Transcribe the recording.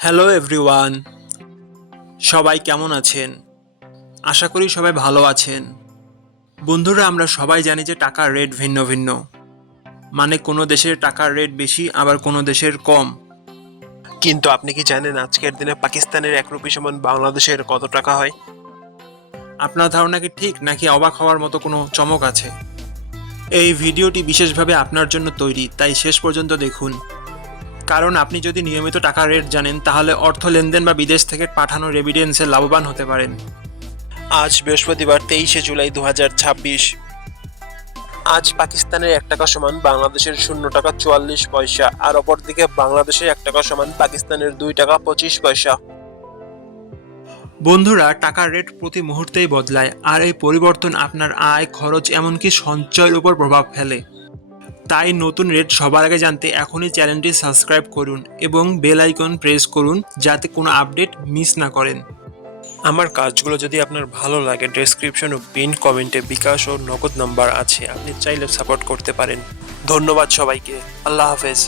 Hello everyone, সবাই কেমন আছেন? আশা করি সবাই ভালো আছেন। বন্ধুরা, আমরা সবাই জানি যে টাকার রেট ভিন্ন ভিন্ন। মানে কোনো দেশের টাকার রেট বেশি, আবার কোনো দেশের কম। কিন্তু আপনি কি জানেন আজকের দিনে পাকিস্তানের 1 রুপি সমান বাংলাদেশের কত টাকা হয়? আপনার ধারণা কি ঠিক, নাকি অবাক হওয়ার মতো কোনো চমক আছে? এই ভিডিওটি বিশেষভাবে আপনার জন্য তৈরি, তাই শেষ পর্যন্ত দেখুন। কারণ আপনি যদি নিয়মিত টাকার রেট জানেন, তাহলে অর্থ লেনদেন বা বিদেশ থেকে পাঠানো রেমিটেন্সে লাভবান হতে পারেন। আজ বৃহস্পতিবার 23শে জুলাই 2026। আজ পাকিস্তানের 1 টাকা সমান বাংলাদেশের 0 টাকা 44 পয়সা, আর অপরদিকে বাংলাদেশের 1 টাকা সমান পাকিস্তানের 2 টাকা 25 পয়সা। বন্ধুরা, টাকার রেট প্রতি মুহূর্তেই বদলায়, আর এই পরিবর্তন আপনার আয়, খরচ, এমনকি সঞ্চয়ের উপর প্রভাব ফেলে। তাই নতুন রেট সবার আগে জানতে এখনই চ্যানেলটি সাবস্ক্রাইব করুন এবং বেল আইকন প্রেস করুন, যাতে কোনো আপডেট মিস না করেন। আমার কাজগুলো যদি আপনার ভালো লাগে, ডেসক্রিপশন ও পিন কমেন্টে বিকাশ ও নগদ নাম্বার আছে, আপনি চাইলে সাপোর্ট করতে পারেন। ধন্যবাদ সবাইকে। আল্লাহ হাফেজ।